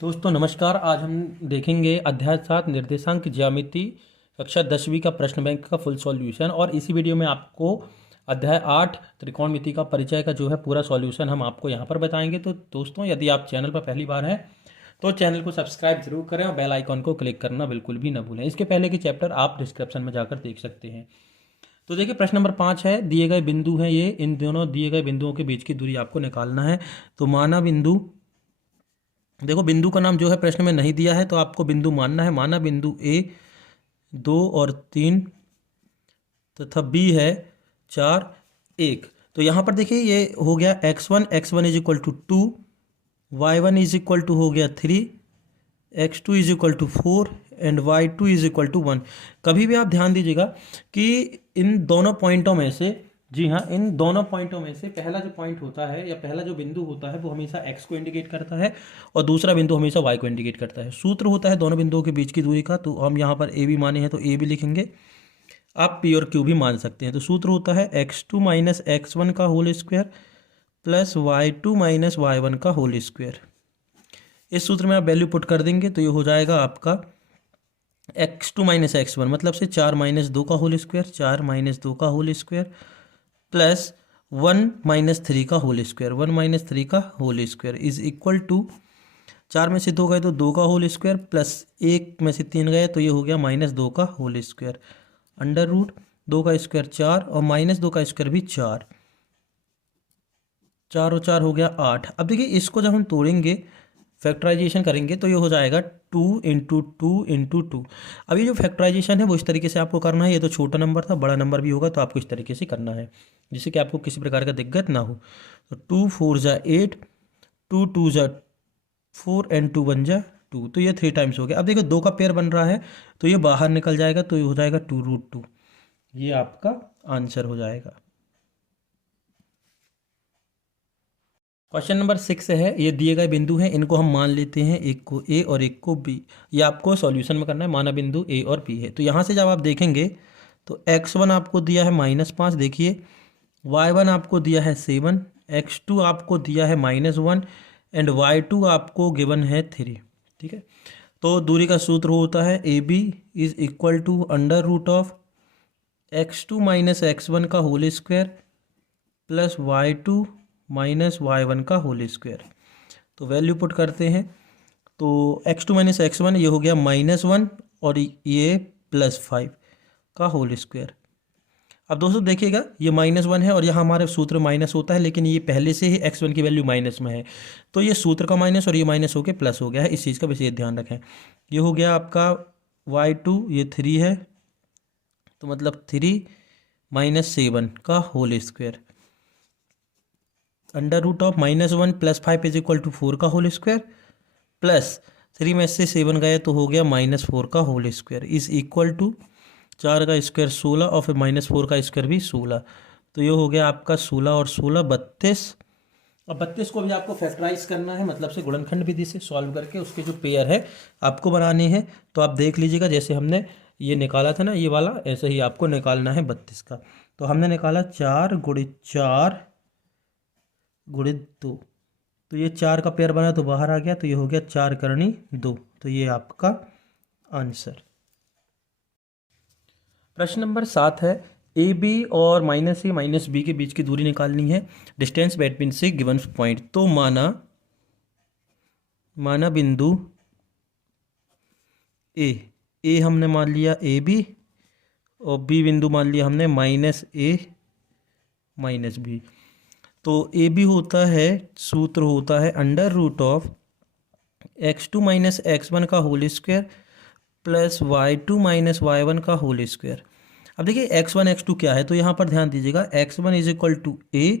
दोस्तों नमस्कार। आज हम देखेंगे अध्याय 7 निर्देशांक ज्यामिति कक्षा 10वीं का प्रश्न बैंक का फुल सॉल्यूशन। और इसी वीडियो में आपको अध्याय 8 त्रिकोणमिति का परिचय का जो है पूरा सॉल्यूशन हम आपको यहाँ पर बताएंगे। तो दोस्तों यदि आप चैनल पर पहली बार हैं तो चैनल को सब्सक्राइब जरूर करें और बेल आइकॉन को क्लिक करना बिल्कुल भी ना भूलें। इसके पहले के चैप्टर आप डिस्क्रिप्शन में जाकर देख सकते हैं। तो देखिए प्रश्न नंबर 5 है, दिए गए बिंदु हैं ये, इन दोनों दिए गए बिंदुओं के बीच की दूरी आपको निकालना है। तो माना बिंदु, देखो बिंदु का नाम जो है प्रश्न में नहीं दिया है तो आपको बिंदु मानना है। माना बिंदु ए 2 और 3 तथा बी है 4 1। तो यहाँ पर देखिए ये हो गया x1 is equal to 2, y1 is equal to हो गया 3, x2 is equal to 4 and y2 is equal to 1। कभी भी आप ध्यान दीजिएगा कि इन दोनों पॉइंटों में से, जी हाँ, इन दोनों पॉइंटों में से पहला जो पॉइंट होता है या पहला जो बिंदु होता है वो हमेशा x को इंडिकेट करता है और दूसरा बिंदु हमेशा y को इंडिकेट करता है। सूत्र होता है दोनों बिंदुओं के बीच की दूरी का, तो हम यहाँ पर a भी माने हैं तो a भी लिखेंगे, आप p और q भी मान सकते हैं। तो सूत्र होता है x2 माइनस x1 का whole square plus y2 minus y1 का होल स्क्वायर। इस सूत्र में आप वैल्यू पुट कर देंगे तो ये हो जाएगा आपका x2 माइनस x1 मतलब से 4 माइनस 2 का होल स्क्वायर, 4 माइनस 2 का होल स्क्वायर प्लस 1 माइनस 3 का होल स्क्वायर, 1 माइनस 3 का whole square is equal to 4 में से 2 गए तो 2 का होल स्क्वायर प्लस 1 में से 3 गए तो ये हो गया माइनस 2 का होल स्क्वायर, अंडर रूट 2 का स्क्वायर 4 और माइनस 2 का स्क्वायर भी 4, 4 और 4 हो गया 8। अब देखिए इसको जब हम तोड़ेंगे, फैक्टराइजेशन करेंगे तो ये हो जाएगा 2 इंटू 2 इंटू 2। अब ये जो फैक्टराइजेशन है वो इस तरीके से आपको करना है। ये तो छोटा नंबर था, बड़ा नंबर भी होगा तो आपको इस तरीके से करना है जिससे कि आपको किसी प्रकार का दिक्कत ना हो। तो 2 4 जा 8, 2 2 जा 4 एंड 2 1 जा 2, तो ये 3 टाइम्स हो गया। अब देखो 2 का पेयर बन रहा है तो ये बाहर निकल जाएगा तो ये हो जाएगा 2 रूट 2, ये आपका आंसर हो जाएगा। क्वेश्चन नंबर 6 है, ये दिए गए बिंदु हैं, इनको हम मान लेते हैं, एक को ए और एक को बी। ये आपको सॉल्यूशन में करना है। माना बिंदु ए और बी है तो यहाँ से जब आप देखेंगे तो x1 आपको दिया है -5, देखिए y1 आपको दिया है 7, x2 आपको दिया है -1 एंड y2 आपको गिवन है 3। ठीक है, तो दूरी का सूत्र होता है A B is equal to under root of x2 minus x1 का whole square plus y2 minus y1 का होल स्क्वायर। तो वैल्यू पुट करते हैं तो x2 माइनस x1 ये हो गया -1 और ये +5 का होल स्क्वायर। अब दोस्तों देखिएगा ये -1 है और यहाँ हमारे सूत्र माइनस होता है, लेकिन ये पहले से ही x1 की वैल्यू माइनस में है तो ये सूत्र का माइनस और ये माइनस होकर प्लस हो गया है। इस चीज़ का विशेष ध्यान रखें। ये हो गया आपका y2, ये 3 है तो मतलब 3 माइनस 7 का whole square, under root of -1 + 5 is equal to 4 का होल स्क्वायर प्लस 3 में से 7 गए तो हो गया -4 का whole square is equal to 4 का स्क्वायर 16 और फिर -4 का स्क्वायर भी 16। तो ये हो गया आपका 16 और 16 32। अब 32 को भी आपको फैक्टराइज करना है, मतलब से गुणनखंड विधि से सॉल्व करके उसके जो पेयर है आपको बनाने हैं। तो आप देख लीजिएगा जैसे हमने ये निकाला था ना ये वाला, ऐसे ही आपको निकालना है 32 का। तो हमने निकाला 4 गुणित 4 गुणित 2, तो ये 4 का पेयर बना तो बाहर आ गया तो ये हो गया 4 करनी 2, तो ये आपका आंसर। प्रश्न नंबर 7 है, ए बी और -a माइनस बी के बीच की दूरी निकालनी है, डिस्टेंस बिटवीन से गिवन पॉइंट। तो माना बिंदु ए हमने मान लिया ए बी और बी बिंदु मान लिया हमने -a माइनस बी। तो ए बी होता है, सूत्र होता है under root of x2 minus x1 का whole square plus y2 minus y1 का होल स्क्वायर। अब देखिए x1 x2 क्या है, तो यहाँ पर ध्यान दीजिएगा x1 इज इक्वल टू ए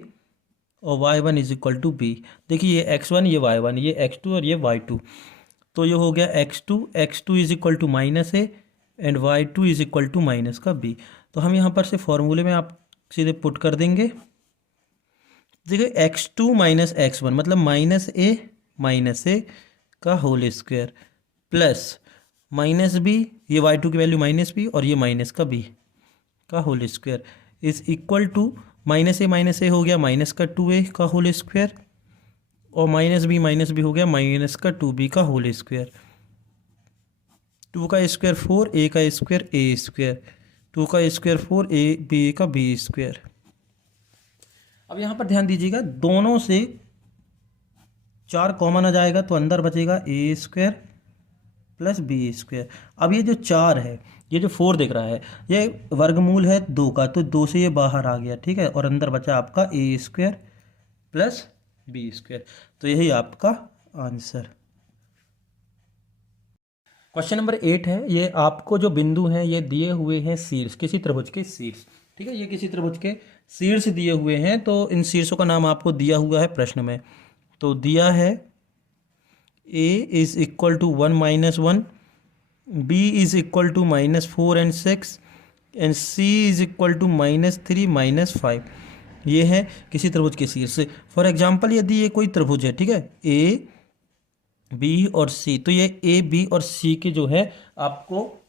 और y1 is equal to be. देखिए ये x1 ये y1 ये x2 और ये y2, तो ये हो गया x2 is equal to -a and y2 is equal to minus का b। तो हम यहाँ पर से फॉर्मूले में आप सीधे पुट कर देंगे। देखिए x2 माइनस x1 मतलब -a का होल स्क्वायर प्लस -b, ये y2 की वैल्यू -b और ये माइनस का b का whole square is equal to -a हो गया माइनस का 2a का होल स्क्वायर और माइनस बी हो गया माइनस का 2b का होल स्क्वायर, 2 का स्क्वायर 4, a का स्क्वायर a स्क्वायर, 2 का स्क्वायर 4, a b का b स्क्वायर। अब यहाँ पर ध्यान दीजिएगा, दोनों से 4 कॉमन आ जाएगा तो अंदर बचेगा a square plus B square. अब ये जो 4 है, ये जो 4 दिख रहा है, ये वर्गमूल है 2 का, तो 2 से ये बाहर आ गया, ठीक है, और अंदर बचा आपका a square plus B square. तो यही आपका आंसर। क्वेश्चन नंबर 8 है, ये आपको जो बिंदु हैं ये दिए हुए हैं शीर्ष, किसी त्रिभुज के शीर्ष, ठीक है, ये किसी त्रिभुज के शीर्ष दिए हुए हैं, तो इन शीर्षों का नाम आपको दिया हुआ है प्रश्न में। तो दिया है a is equal to 1 minus 1, b is equal to -4 and 6 and c is equal to -3 -5। ये है किसी त्रिभुज के शीर्ष। फॉर एग्जाम्पल यदि ये कोई त्रिभुज है, ठीक है, a बी और सी, तो ये ए बी और सी के जो है आपको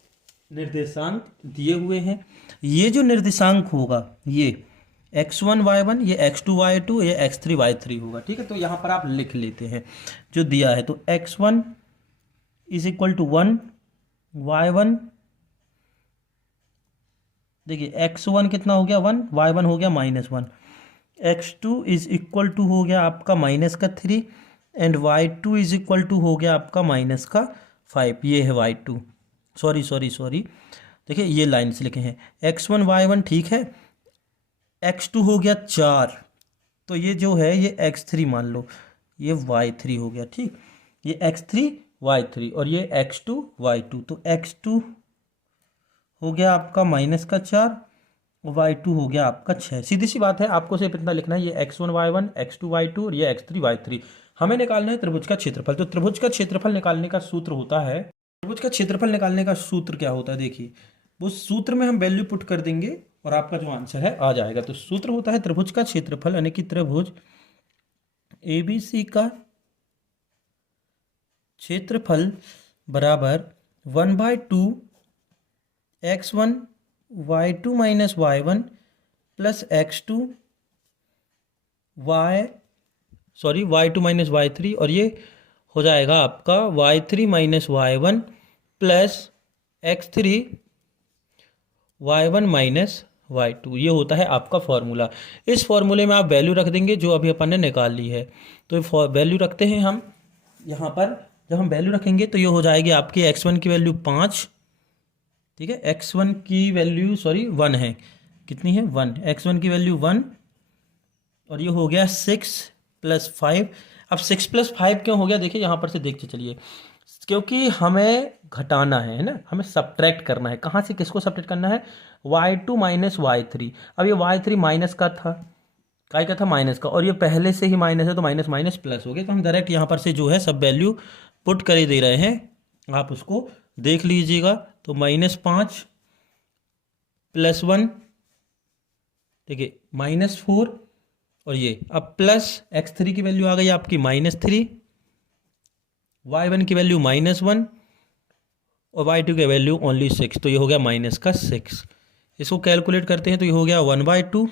निर्देशांक दिए हुए हैं। ये जो निर्देशांक होगा ये x1 y1, ये x2 y2, ये x3 y3 होगा, ठीक है। तो यहाँ पर आप लिख लेते हैं जो दिया है, तो x1 is equal to 1, y1 देखिए x1 कितना हो गया 1, y1 हो गया -1, x2 इज इक्वल टू हो गया आपका -3 and y2 is equal to हो गया आपका -5। ये है y2, सॉरी देखिए ये लाइन से लिखे हैं x1 y1, ठीक है, x2 हो गया 4, तो ये जो है ये x3 मान लो, ये y3 हो गया, ठीक, ये x3 y3 और ये x2 y2, तो x2 हो गया आपका -4 और y2 हो गया आपका 6। सीधी सी बात है, आपको सिर्फ इतना लिखना है, ये x1 y1, x2 y2 और ये x3 y3। हमें निकालना है त्रिभुज का क्षेत्रफल। तो त्रिभुज का क्षेत्रफल निकालने का सूत्र होता है, त्रिभुज का क्षेत्रफल निकालने का सूत्र क्या होता है, देखिए वो सूत्र में हम वैल्यू पुट कर देंगे और आपका जो आंसर है आ जाएगा। तो सूत्र होता है त्रिभुज का क्षेत्रफल, यानी कि त्रिभुज ABC का क्षेत्रफल बराबर 1/2 x1 y2 minus y1 plus x2 y2 minus y3, और ये हो जाएगा आपका y3 minus y1 plus x3 y1 minus y2। ये होता है आपका फॉर्मूला। इस फॉर्मूले में आप वैल्यू रख देंगे जो अभी अपन ने निकाल ली है। तो वैल्यू रखते हैं हम यहाँ पर। जब हम वैल्यू रखेंगे तो ये हो जाएगी आपकी x1 की वैल्यू 5, ठीक है, x1 की वैल्यू 1 है, कितनी है 1, x1 की वैल्यू 1 और ये हो गया 6 + 5। अब 6 + 5 क्यों हो गया, देखिए यहाँ पर से देखते चलिए, क्योंकि हमें घटाना है ना, हमें सब्ट्रैक्ट करना है। कहाँ से किसको सब्ट्रैक्ट करना है, y2 माइनस y3। अब ये y3 माइनस का था, काय का था, माइनस का, और ये पहले से ही माइनस है तो माइनस माइनस प्लस हो गया। तो हम डायरेक्ट यहाँ पर से जो है सब वैल्यू पुट कर ही दे रहे हैं, आप उसको देख लीजिएगा। तो -5 + 1, देखिए -4, और ये अब प्लस x3 की वैल्यू आ गई आपकी -3, y1 की वैल्यू -1 और y2 की वैल्यू ओनली 6, तो ये हो गया -6। इसको कैलकुलेट करते हैं तो ये हो गया 1/2,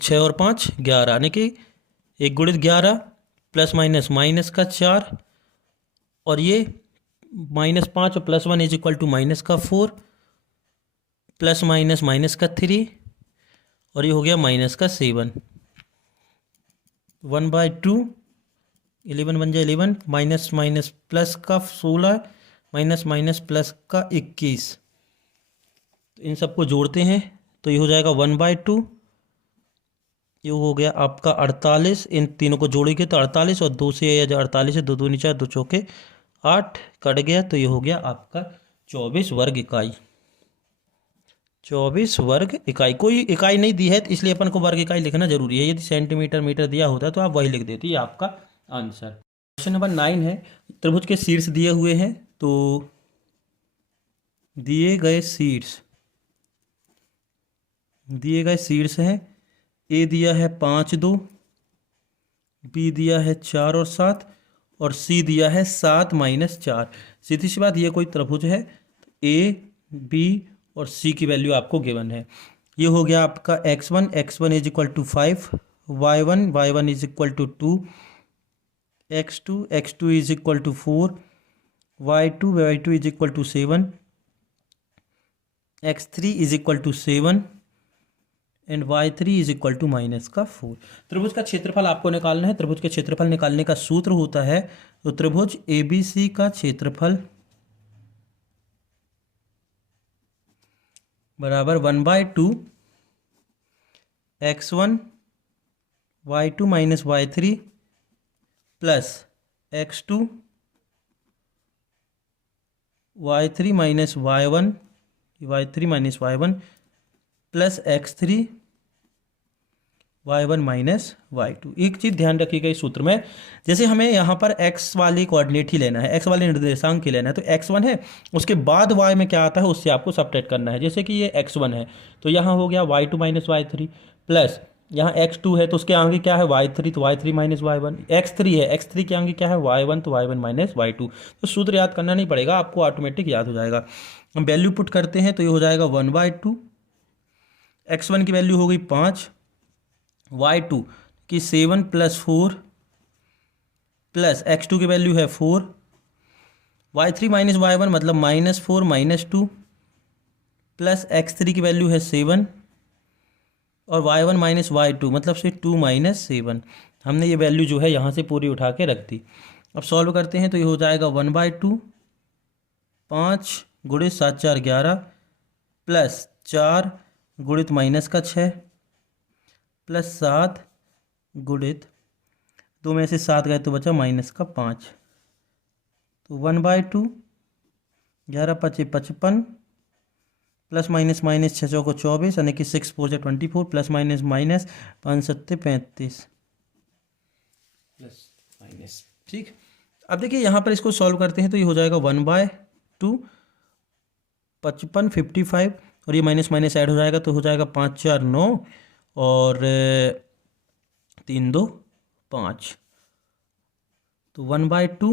6 और 5 11, यानी कि 1 × 11 प्लस माइनस -4, और ये -5 और +1 इज इक्वल टू -4 प्लस -3, और ये हो गया -7। 1/2, 11 बन जाए 11, माइनस प्लस का 16, माइनस प्लस का 21। तो इन सबको जोड़ते हैं तो ये हो जाएगा 1/2, ये हो गया आपका 48। इन तीनों को जोड़ेंगे तो 48 और 2 से 48 है, 2 दूनी 4, 2 चौके 8 कट गया, तो ये हो गया आपका 24 वर्ग इकाई। 24 वर्ग इकाई। कोई इकाई नहीं दी है तो इसलिए अपन को वर्ग इकाई लिखना जरूरी है। यदि सेंटीमीटर मीटर दिया होता तो आप वही लिख देते, ये आपका आंसर। क्वेश्चन नंबर 9 है, त्रिभुज के शीर्ष दिए हुए हैं, तो दिए गए शीर्ष हैं, ए दिया है 5 2, बी दिया है 4 और 7, और सी दिया है 7 - 4। सीधी सी बात, ये कोई त्रिभुज है, ए बी और सी की वैल्यू आपको गिवन है। ये हो गया आपका x1 is equal to 5, y1 is equal to 2, x2 is equal to 4, y2 is equal to 7, x3 is equal to 7 and y3 is equal to -4। त्रिभुज का क्षेत्रफल आपको निकालना है। त्रिभुज के क्षेत्रफल निकालने का सूत्र होता है, तो त्रिभुज ABC का क्षेत्रफल बराबर 1/2 x1 y2 minus y3 plus x2 y3 minus y1 plus x3 y1 minus y2। एक चीज़ ध्यान रखिएगा इस सूत्र में, जैसे हमें यहाँ पर x वाली कोऑर्डिनेट ही लेना है, x वाले निर्देशांक ही लेना है, तो x1 है, उसके बाद y में क्या आता है उससे आपको सब्ट्रैक्ट करना है। जैसे कि ये x1 है तो यहाँ हो गया y2 माइनस y3 प्लस यहाँ x2 है तो उसके आगे क्या है y3, तो y3 माइनस y1, x3 है, x3 के आगे क्या है y1, तो y1 माइनस y2। तो सूत्र याद करना नहीं पड़ेगा, आपको ऑटोमेटिक याद हो जाएगा। हम वैल्यू पुट करते हैं तो ये हो जाएगा 1/2, x1 की वैल्यू हो गई 5, y2 की 7 प्लस 4 प्लस x2 की वैल्यू है 4, y3 माइनस y1 मतलब -4 -2 प्लस x3 की वैल्यू है 7 और y1 माइनस y2 मतलब से 2 - 7। हमने ये वैल्यू जो है यहाँ से पूरी उठा के रख दी। अब सॉल्व करते हैं तो ये हो जाएगा 1/2 5 गुणित 7 4 11 प्लस 4 गुणित -6 प्लस 7 गुणित 2 में से 7 गए तो बचा -5, तो 1/2 11 5 55 प्लस माइनस 6 चौको 24 यानी कि 6 4 24 प्लस माइनस 5 7 35 प्लस माइनस। ठीक, अब देखिए यहाँ पर इसको सॉल्व करते हैं तो ये हो जाएगा 1/2 55 55 और ये माइनस माइनस ऐड हो जाएगा तो हो जाएगा 5 4 9 और 3 2 5, तो 1/2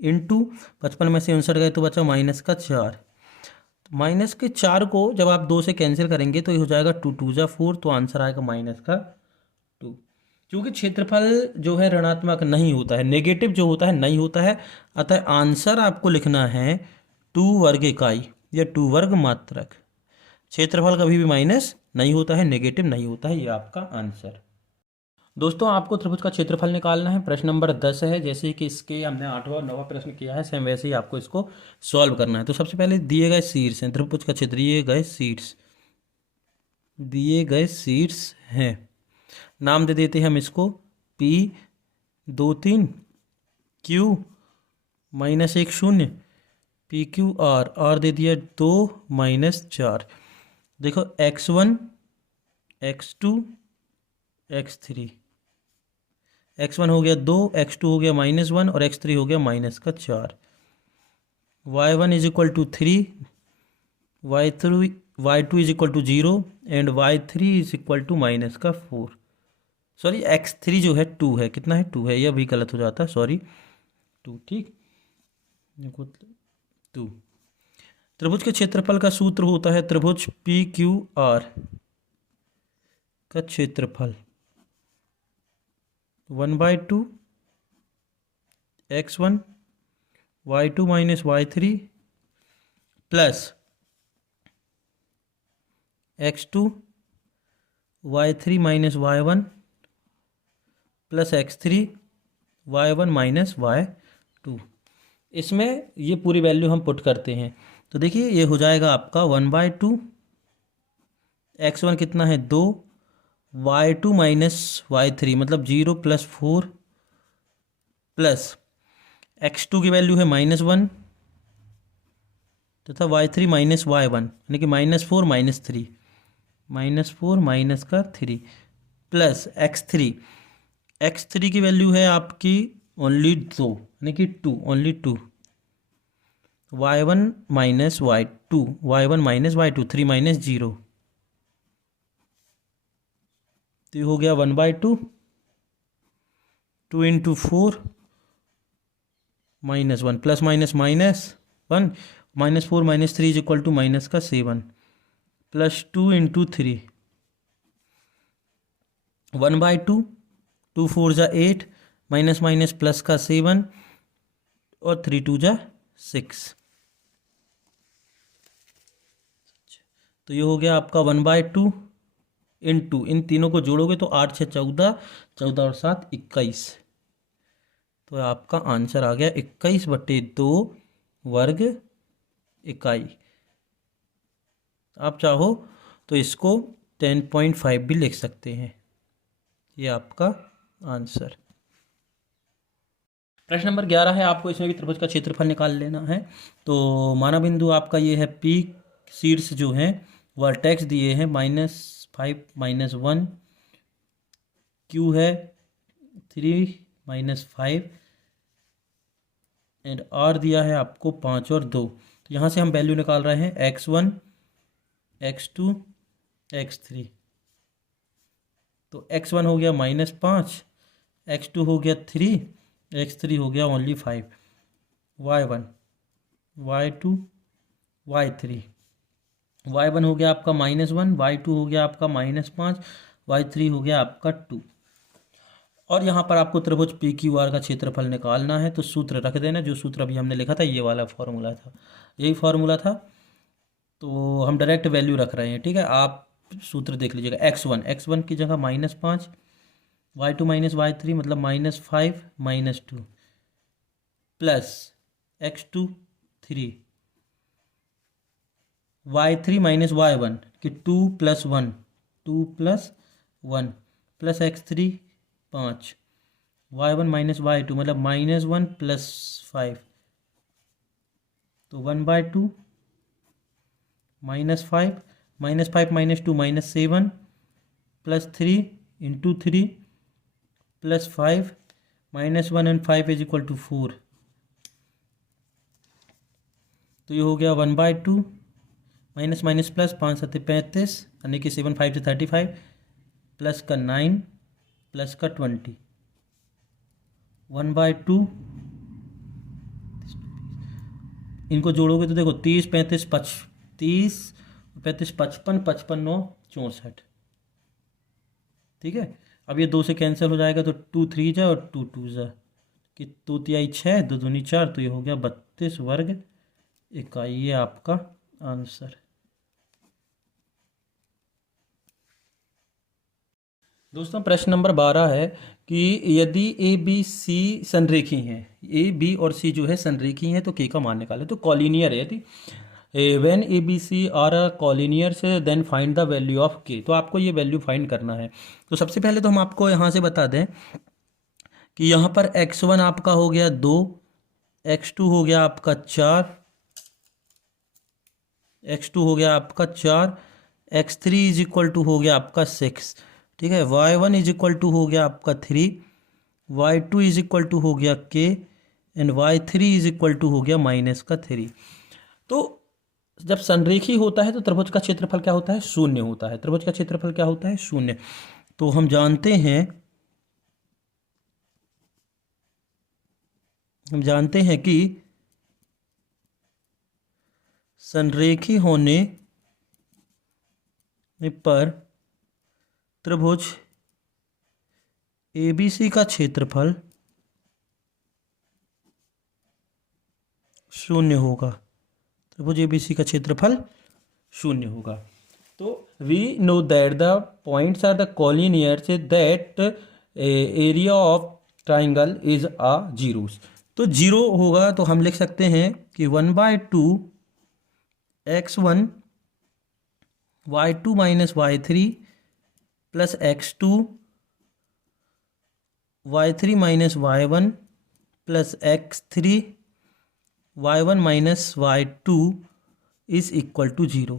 इंटू 55 में से 59 गए तो बचा -4, तो -4 को जब आप 2 से कैंसिल करेंगे तो ये हो जाएगा 2 2 जा 4, तो आंसर आएगा -2। क्योंकि क्षेत्रफल जो है ऋणात्मक नहीं होता है, नेगेटिव जो होता है नहीं होता है, अतः आंसर आपको लिखना है 2 वर्ग इकाई या 2 वर्ग मात्रक। क्षेत्रफल कभी भी माइनस नहीं होता है, नेगेटिव नहीं होता है, ये आपका आंसर। दोस्तों आपको त्रिभुज का क्षेत्रफल निकालना है। प्रश्न नंबर 10 है, जैसे कि इसके हमने 8वां और 9वां प्रश्न किया है, सेम वैसे ही आपको इसको सॉल्व करना है। तो सबसे पहले दिए गए शीर्ष हैं, त्रिभुज का क्षेत्र दिए गए शीर्ष हैं, नाम दे देते हैं हम इसको P 2 3 Q -1 0 PQR दे दिया 2 -4। देखो x1 x2 x3, x1 हो गया 2, x2 हो गया -1 और x3 हो गया -4। y1 is equal to 3, y2 is equal to 0 and y3 is equal to -4। Sorry x3 जो है 2 है, कितना है 2 है, यह भी गलत हो जाता है, सॉरी 2। ठीक, 2। त्रिभुज के क्षेत्रफल का सूत्र होता है त्रिभुज PQR का क्षेत्रफल 1/2 x1 y2 minus y3 plus x2 y3 minus y1 plus x3 y1 minus y2। इसमें ये पूरी वैल्यू हम पुट करते हैं तो देखिए ये हो जाएगा आपका 1/2 x1 कितना है 2, y2 माइनस y3 मतलब 0 + 4 प्लस x2 की वैल्यू है -1 तथा y3 माइनस y1 यानी कि -4 -3 -4 माइनस का 3 प्लस x3 की वैल्यू है आपकी ओनली 2 यानी कि 2 only 2, y1 minus y2 3 minus 0, तो ये हो गया 1/2 2 × 4 -1 plus minus -1 -4 -3 is equal to -7 plus 2 × 3 1/2, 2 4 = 8, minus minus plus का 7 और 3 2 = 6। तो ये हो गया आपका 1/2 इंटू, इन तीनों को जोड़ोगे तो 8 6 14, 14 और 7 21। तो आपका आंसर आ गया 21/2 वर्ग इकाई। आप चाहो तो इसको 10.5 भी लिख सकते हैं। ये आपका आंसर। प्रश्न नंबर 11 है, आपको इसमें भी त्रिभुज का क्षेत्रफल निकाल लेना है। तो माना बिंदु आपका ये है पी, शीर्ष जो है वर्टेक्स दिए हैं -5 -1, क्यू है 3 -5 एंड आर दिया है आपको 5 और 2। तो यहाँ से हम वैल्यू निकाल रहे हैं x1 x2 x3। तो x1 हो गया -5, x2 हो गया 3, x3 हो गया only 5, y1 y2 y3, y1 हो गया आपका -1, y2 हो गया आपका -5, y3 हो गया आपका 2। और यहाँ पर आपको त्रिभुज पी क्यू आर का क्षेत्रफल निकालना है। तो सूत्र रख देना, जो सूत्र अभी हमने लिखा था ये वाला फॉर्मूला था, यही फॉर्मूला था। तो हम डायरेक्ट वैल्यू रख रहे हैं, ठीक है। आप सूत्र देख लीजिएगा, x1 की जगह -5, y2 -y3 मतलब -5 -2 प्लस x2 3, y3 -y1 कि 2 + 1 2 + 1 प्लस x3 5, y1 -y2 मतलब -1 + 5। तो 1/2 -5 -5 -2 -7 प्लस 3 इंटू 3 प्लस 5 -1 एंड 5 = 4। तो ये हो गया 1/2 माइनस माइनस प्लस 5 7 35 यानी कि 7 5 से 35 प्लस का 9 प्लस का 20, 1/2 इनको जोड़ोगे तो देखो 30 35 30 35 55 55 9 64। ठीक है, अब ये 2 से कैंसिल हो जाएगा तो 2 3 जा और 2 2 जा कि 2 तिहाई 6 2 दूनी 4, तो ये हो गया 32 वर्ग इकाई। ये आपका आंसर। दोस्तों प्रश्न नंबर 12 है कि यदि ए बी सी संरेखी हैं, ए बी और सी जो है संरेखी हैं तो के का मान निकालें। तो कॉलिनियर है, यदि when A B C are uh collinear से then find the value of K. तो आपको ये वैल्यू फाइंड करना है। तो सबसे पहले तो हम आपको यहाँ से बता दें कि यहाँ पर x1 आपका हो गया 2, x2 हो गया आपका 4, x2 हो गया आपका 4, x3 = हो गया आपका 6। ठीक है, y1 = हो गया आपका 3, y2 = हो गया k एंड y3 = हो गया -3। तो जब संरेखी होता है तो त्रिभुज का क्षेत्रफल क्या होता है? शून्य होता है। त्रिभुज का क्षेत्रफल क्या होता है? शून्य। तो हम जानते हैं कि संरेखी होने पर त्रिभुज एबीसी का क्षेत्रफल शून्य होगा। त्रिभुज एबीसी का क्षेत्रफल शून्य होगा। तो we know that the points are the collinear so that area of triangle is a zeros. तो जीरो होगा तो हम लिख सकते हैं कि 1/2 x1 y2 - y3 plus x2 y3 - y1 plus x3 y1 - y2 is equal to 0।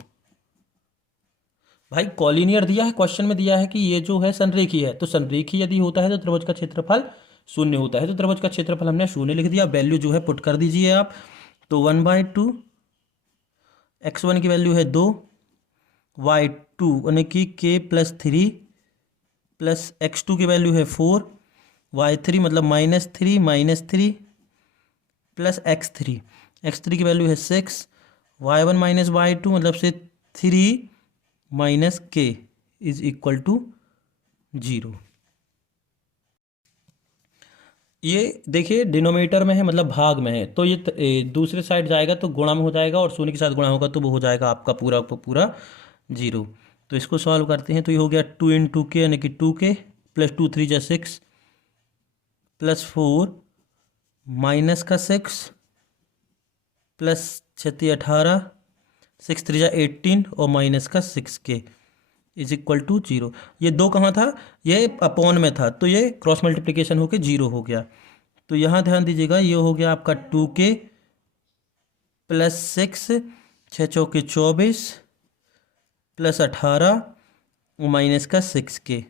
भाई collinear दिया है, क्वेश्चन में दिया है कि ये जो है संरेखी है। तो संरेखी यदि होता है तो त्रिभुज का क्षेत्रफल शून्य होता है। तो त्रिभुज का क्षेत्रफल हमने शून्य लिख दिया। वैल्यू जो है पुट कर दीजिए आप। तो 1/2 x1 की वैल्यू है 2, y2 यानी कि k + 3 प्लस x2 की वैल्यू है 4, y3 मतलब -3 प्लस x3 की वैल्यू है 6, y1 - y2 मतलब से 3 - k is equal to zero. ये देखिए डिनोमिनेटर में है, मतलब भाग में है, तो ये दूसरे साइड जाएगा तो गुणा में हो जाएगा, और शून्य के साथ गुणा होगा तो वो हो जाएगा आपका पूरा का पूरा जीरो। तो इसको सॉल्व करते हैं तो ये हो गया 2 × 2k यानी कि 2k प्लस 2 × 3 = 6 प्लस 4 माइनस का 6 प्लस 6 × 3 = 18 6 × 3 = 18 और माइनस का 6k is equal to zero. ये दो कहाँ था, ये अपॉन में था, तो ये क्रॉस मल्टीप्लिकेशन होके जीरो हो गया। तो यहाँ ध्यान दीजिएगा, ये हो गया आपका 2k प्लस 6 6 × 4 = 24 प्लस 18 और माइनस का 6k।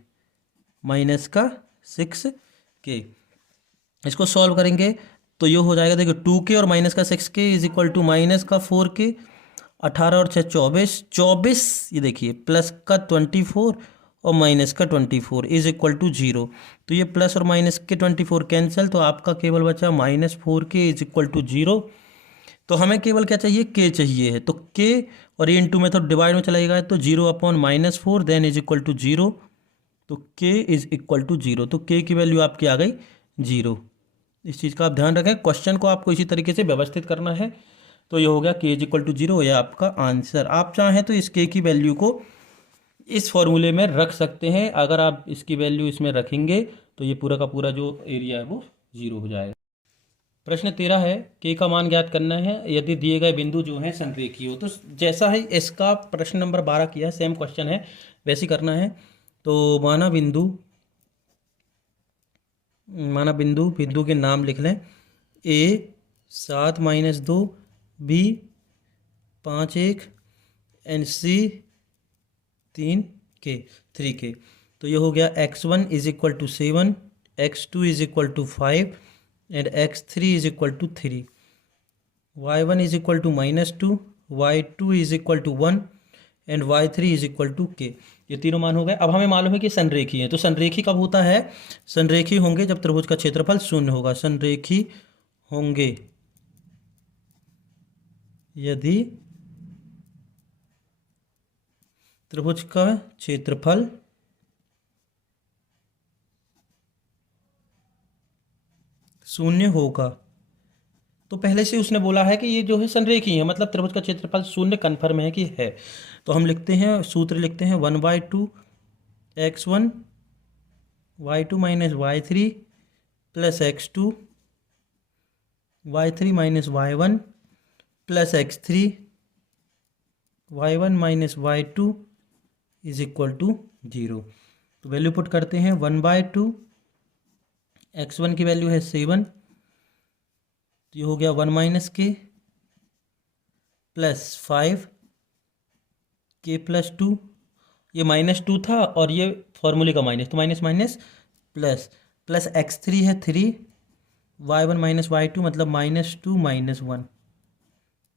इसको सॉल्व करेंगे तो ये हो जाएगा, देखो 2k और माइनस का 6k is equal to minus का 4k, 18 और 6 24 24, ये देखिए प्लस का 24 और माइनस का 24 इज इक्वल टू जीरो। तो ये प्लस और माइनस के 24 कैंसिल, तो आपका केवल बचा -4k is equal to zero. तो हमें केवल क्या चाहिए, k चाहिए है, तो k और ये इंटू में तो डिवाइड में चला जाएगा, तो 0/-4 then is equal to zero. तो k is equal to zero, तो k की वैल्यू आपकी आ गई जीरो। इस चीज़ का आप ध्यान रखें, क्वेश्चन को आपको इसी तरीके से व्यवस्थित करना है। तो ये हो गया k is equal to zero, यह आपका आंसर। आप चाहें तो इस k की वैल्यू को इस फॉर्मूले में रख सकते हैं, अगर आप इसकी वैल्यू इसमें रखेंगे तो ये पूरा का पूरा जो एरिया है वो जीरो हो जाएगा। प्रश्न 13 है, k का मान ज्ञात करना है यदि दिए गए बिंदु जो है संरेखीय हो। तो जैसा है इसका प्रश्न नंबर 12 किया है, सेम क्वेश्चन है, वैसे ही करना है। तो माना बिंदु के नाम लिख लें, a 7 - 2, b 5 1 and c 3k। तो ये हो गया x1 is equal to 7, x2 is equal to 5 and x3 is equal to 3, y1 is equal to -2, y2 is equal to 1 and y3 is equal to k। ये तीनों मान हो गए। अब हमें मालूम है कि संरेखी है, तो संरेखी कब होता है, संरेखी होंगे जब त्रिभुज का क्षेत्रफल शून्य होगा। संरेखी होंगे यदि त्रिभुज का क्षेत्रफल शून्य होगा। तो पहले से उसने बोला है कि ये जो है संरेखी है, मतलब त्रिभुज का क्षेत्रफल शून्य कन्फर्म है कि है। तो हम लिखते हैं, सूत्र लिखते हैं 1/2 x1 y2 - y3 plus x2 y3 - y1 plus x3 y1 - y2 is equal to zero. तो वैल्यू पुट करते हैं, 1/2 x1 की वैल्यू है 7, तो ये हो गया 1 - k प्लस 5k प्लस 2, ये -2 था और ये फॉर्मूले का माइनस, तो माइनस माइनस प्लस x3 है 3, y1 - y2 मतलब -2 - 1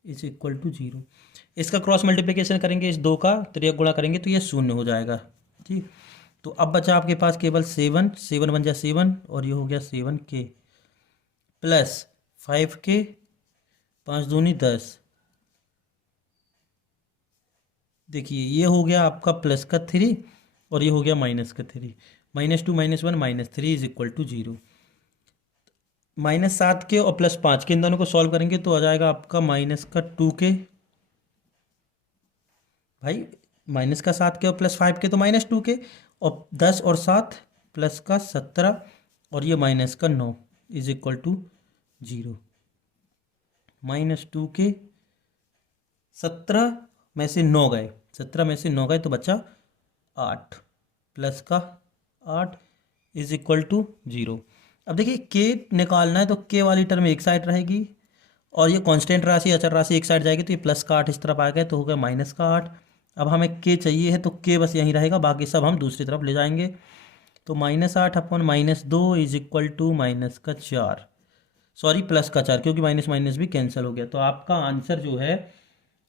इज इक्वल टू जीरो। इसका क्रॉस मल्टीप्लिकेशन करेंगे, इस दो का त्रियक गुणा करेंगे तो ये शून्य हो जाएगा। ठीक, तो अब बचा आपके पास केवल 7, 7 बन जाए 7 और ये हो गया 7k प्लस 5k, 5 दूनी 10। देखिए ये हो गया आपका प्लस का 3 और ये हो गया माइनस का 3, -2 - 1 -3 is equal to zero. -7k और +5k इन दोनों को सॉल्व करेंगे तो आ जाएगा आपका -2k। भाई -7k और +5k तो -2k, और 10 और 7 प्लस का 17 और ये -9 is equal to zero. -2k, 17 में से 9 गए, 17 में से 9 गए तो बचा 8 प्लस का 8 इज इक्वल टू जीरो। अब देखिए k निकालना है तो k वाली टर्म एक साइड रहेगी और ये कांस्टेंट राशि अचर राशि एक साइड जाएगी, तो ये प्लस का 8 इस तरफ आ गया तो हो गया माइनस का 8। अब हमें k चाहिए है तो k बस यहीं रहेगा, बाकी सब हम दूसरी तरफ ले जाएंगे। तो -8 upon -2 is equal to -4, sorry plus का 4, क्योंकि माइनस माइनस भी कैंसिल हो गया। तो आपका आंसर जो है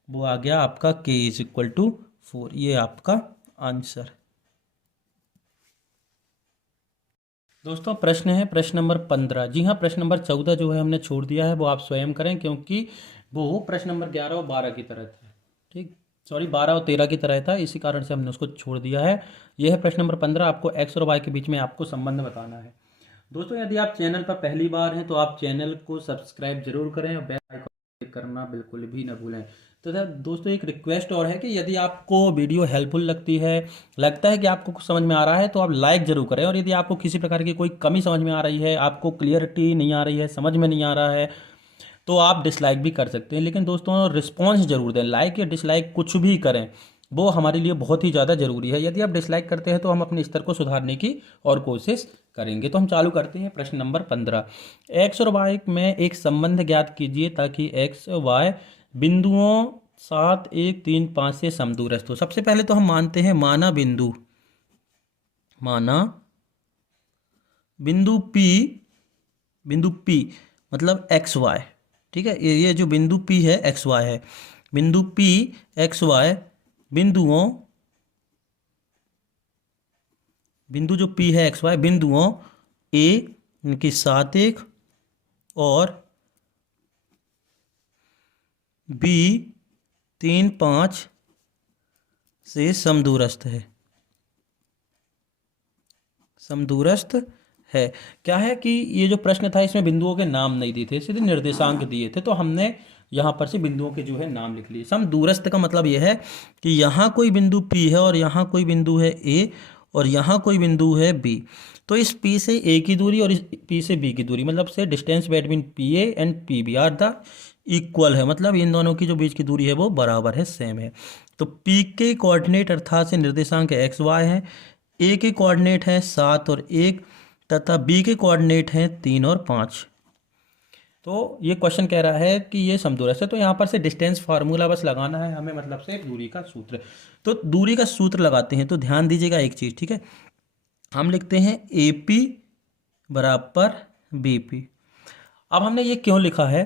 वो आ गया आपका k इज इक्वल टू 4, ये आपका आंसर। दोस्तों प्रश्न है प्रश्न नंबर 15। जी हाँ, प्रश्न नंबर 14 जो है हमने छोड़ दिया है, वो आप स्वयं करें क्योंकि वो प्रश्न नंबर 11 और 12 की तरह था। ठीक, सॉरी 12 और 13 की तरह था, इसी कारण से हमने उसको छोड़ दिया है। यह है प्रश्न नंबर 15। आपको एक्स और वाई के बीच में आपको संबंध बताना है। दोस्तों यदि आप चैनल पर पहली बार हैं तो आप चैनल को सब्सक्राइब जरूर करें और बेल आइकन क्लिक करना बिल्कुल भी न भूलें। तो दोस्तों एक रिक्वेस्ट और है कि यदि आपको वीडियो हेल्पफुल लगता है कि आपको कुछ समझ में आ रहा है तो आप लाइक जरूर करें, और यदि आपको किसी प्रकार की कोई कमी समझ में आ रही है, आपको क्लियरिटी नहीं आ रही है, समझ में नहीं आ रहा है, तो आप डिसलाइक भी कर सकते हैं। लेकिन दोस्तों रिस्पॉन्स जरूर दें, लाइक या डिसलाइक कुछ भी करें, वो हमारे लिए बहुत ही ज़्यादा ज़रूरी है। यदि आप डिसलाइक करते हैं तो हम अपने स्तर को सुधारने की और कोशिश करेंगे। तो हम चालू करते हैं प्रश्न नंबर 15। एक्स और वाई में एक संबंध ज्ञात कीजिए ताकि एक्स वाई बिंदुओं 7, 1, 3, 5 से समदूरस्थ हो। सबसे पहले तो हम मानते हैं माना बिंदु पी मतलब एक्स वाई, ठीक है। ये जो बिंदु पी है एक्स वाई है। बिंदु पी एक्स वाई बिंदु जो पी है एक्स वाई बिंदुओं ए इनकी 7, 1 और बी 3, 5 से समदूरस्थ है। क्या है कि ये जो प्रश्न था इसमें बिंदुओं के नाम नहीं दिए थे, सीधे निर्देशांक दिए थे, तो हमने यहाँ पर से बिंदुओं के जो है नाम लिख लिए। समदूरस्थ का मतलब यह है कि यहाँ कोई बिंदु P है और यहाँ कोई बिंदु है A और यहाँ कोई बिंदु है B। तो इस P से A की दूरी और इस P से B की दूरी मतलब से distance between PA and PB are the equal है, मतलब इन दोनों की जो बीच की दूरी है वो बराबर है, सेम है। तो P के कोऑर्डिनेट अर्थात से निर्देशांक एक्स वाई है, A के कोऑर्डिनेट हैं 7 और 1 तथा B के कोऑर्डिनेट हैं 3 और 5। तो ये क्वेश्चन कह रहा है कि ये समदूरस्थ है, तो यहाँ पर से डिस्टेंस फार्मूला बस लगाना है हमें, मतलब से दूरी का सूत्र। तो दूरी का सूत्र लगाते हैं, तो ध्यान दीजिएगा एक चीज़, ठीक है। हम लिखते हैं AP बराबर BP। अब हमने ये क्यों लिखा है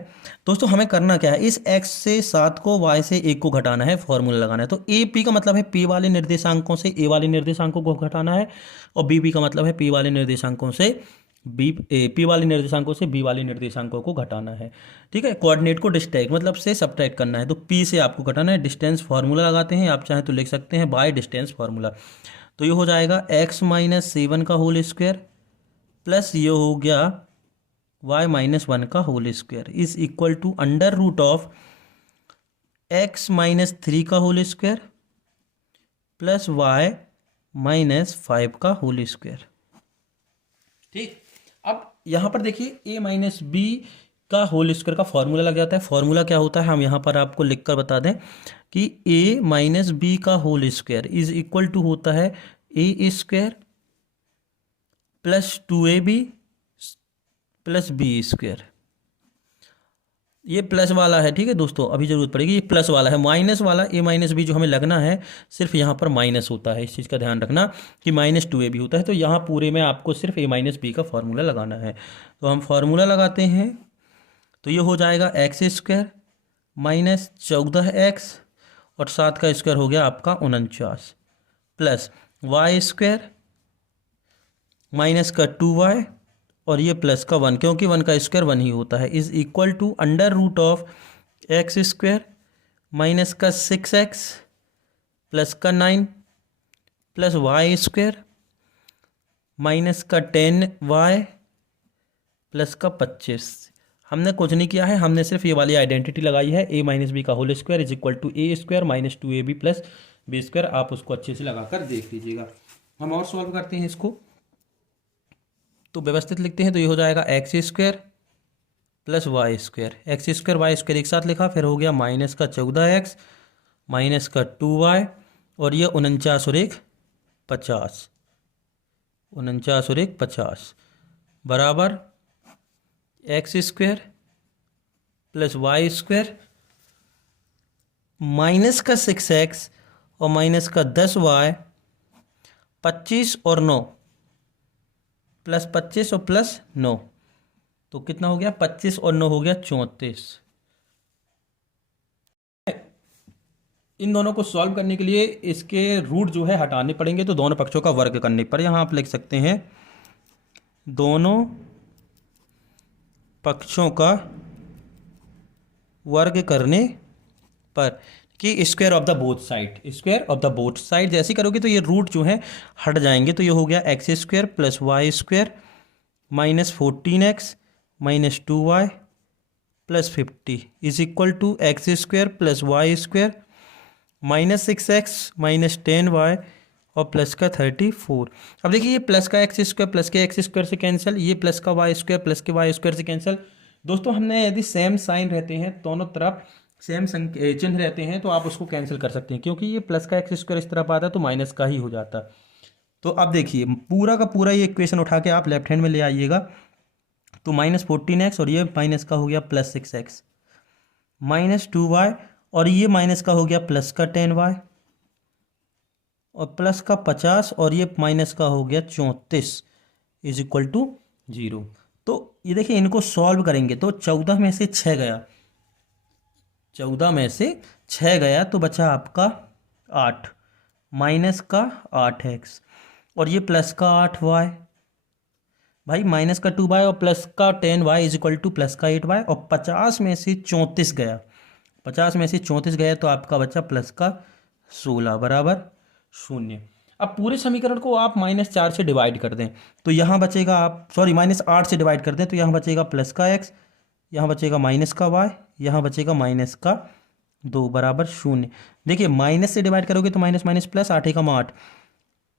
दोस्तों, हमें करना क्या है, इस x से 7 को y से 1 को घटाना है, फॉर्मूला लगाना है। तो AP का मतलब है P वाले निर्देशांकों से A वाले निर्देशांकों को घटाना है, और BP का मतलब है P वाले निर्देशांकों से P वाले निर्देशांकों से B वाले निर्देशांकों को घटाना है, ठीक है। कोऑर्डिनेट को डिस्ट्रैक्ट मतलब से सब्ट्रैक्ट करना है, तो P से आपको घटाना है। डिस्टेंस फार्मूला लगाते हैं, आप चाहें तो लिख सकते हैं बाय डिस्टेंस फार्मूला। तो ये हो जाएगा x - 7 का होल स्क्वायर प्लस ये हो गया y-1 का whole square is equal to under root of x - 3 का होल स्क्वायर प्लस y-5 का होल स्क्वायर, ठीक। अब यहाँ पर देखिए a - b का होल स्क्वायर का फॉर्मूला लग जाता है। फॉर्मूला क्या होता है हम यहाँ पर आपको लिखकर बता दें कि a - b का whole square is equal to होता है a square plus 2ab plus B square. ये प्लस वाला है, ठीक है दोस्तों, अभी जरूरत पड़ेगी, ये प्लस वाला है। माइनस वाला a - b जो हमें लगना है सिर्फ यहाँ पर माइनस होता है, इस चीज़ का ध्यान रखना कि -2ab होता है। तो यहाँ पूरे में आपको सिर्फ a - b का फॉर्मूला लगाना है। तो हम फॉर्मूला लगाते हैं, तो ये हो जाएगा एक्स स्क्वायर माइनस 14x और 7 का स्क्वायर हो गया आपका 49 प्लस वाई स्क्वायर माइनस का 2y और ये प्लस का 1, क्योंकि 1 का स्क्वायर 1 ही होता है, is equal to under root of X square minus का 6x प्लस का 9 प्लस वाई स्क्वायर माइनस का 10y प्लस का 25। हमने कुछ नहीं किया है, हमने सिर्फ ये वाली आइडेंटिटी लगाई है, a - b का whole square is equal to a square minus 2ab plus b square. आप उसको अच्छे से लगाकर देख लीजिएगा। हम और सॉल्व करते हैं इसको, तो व्यवस्थित लिखते हैं, तो ये हो जाएगा X square plus Y square, X square Y square एक साथ लिखा, फिर हो गया माइनस का 14x माइनस का 2y और ये 49 और 1 50, 49 और 1 50 बराबर X square plus Y square minus का 6x और माइनस का 10y 25 और 9 प्लस 25 और प्लस 9, तो कितना हो गया 25 और 9 हो गया 34। इन दोनों को सॉल्व करने के लिए इसके रूट जो है हटाने पड़ेंगे, तो दोनों पक्षों का वर्ग करने पर यहाँ आप लिख सकते हैं दोनों पक्षों का वर्ग करने पर, कि square of the both side, square of the both side जैसे करोगे तो ये रूट जो है हट जाएंगे, तो ये हो गया X square plus Y square minus 14x minus 2y plus 50 is equal to X square plus Y square minus 6x minus 10y और प्लस का 34। अब देखिए ये प्लस का एक्स स्क्वायर प्लस के एक्स स्क्वायर से कैंसिल, ये प्लस का वाई स्क्वायर प्लस के वाई स्क्वायर से कैंसिल। दोस्तों हमने यदि सेम साइन रहते हैं, दोनों तरफ सेम चिन्ह रहते हैं, तो आप उसको कैंसिल कर सकते हैं, क्योंकि ये प्लस का एक्स स्क्वायर इस तरफ आता तो माइनस का ही हो जाता। तो अब देखिए पूरा का पूरा ये इक्वेशन उठा के आप लेफ्ट हैंड में ले आइएगा, तो माइनस 14x और ये माइनस का हो गया प्लस 6x माइनस 2y और ये माइनस का हो गया प्लस का 10y और प्लस का 50 और ये माइनस का हो गया 34 इज इक्वल टू 0। तो ये देखिए इनको सॉल्व करेंगे तो 14 में से 6 गया, 14 में से 6 गया तो बचा आपका 8 माइनस का 8x और ये प्लस का 8y, भाई माइनस का 2y और प्लस का 10y is equal two plus का 8y और 50 में से 34 गया, 50 में से 34 गया तो आपका बचा प्लस का 16 बराबर 0। अब पूरे समीकरण को आप -4 से डिवाइड कर दें तो यहाँ बचेगा, आप सॉरी -8 से डिवाइड कर दें तो यहाँ बचेगा प्लस का x, यहाँ बचेगा माइनस का y, यहाँ बचेगा माइनस का 2 बराबर 0। देखिए माइनस से डिवाइड करोगे तो माइनस माइनस प्लस 8 एकम 8,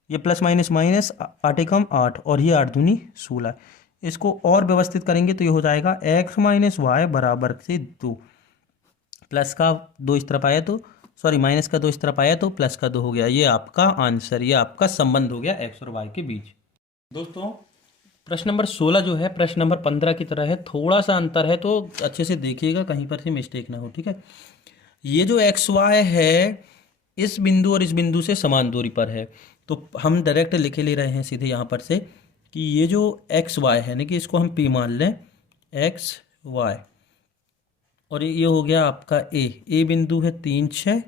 ये प्लस माइनस माइनस 8 एकम 8 और ये 8 दूनी 16। इसको और व्यवस्थित करेंगे तो ये हो जाएगा x माइनस वाई बराबर से 2, प्लस का 2 इस तरफ आया तो सॉरी माइनस का 2 इस तरफ आया तो प्लस का 2 हो गया। ये आपका आंसर, ये आपका संबंध हो गया x और y के बीच। दोस्तों प्रश्न नंबर 16 जो है प्रश्न नंबर 15 की तरह है, थोड़ा सा अंतर है तो अच्छे से देखिएगा कहीं पर से मिस्टेक ना हो, ठीक है। ये जो एक्स वाई है इस बिंदु और इस बिंदु से समान दूरी पर है, तो हम डायरेक्ट लिखे ले रहे हैं सीधे यहाँ पर से कि ये जो एक्स वाई है ना कि इसको हम पी मान लें, एक्स वाई, और ये हो गया आपका ए बिंदु है 3 6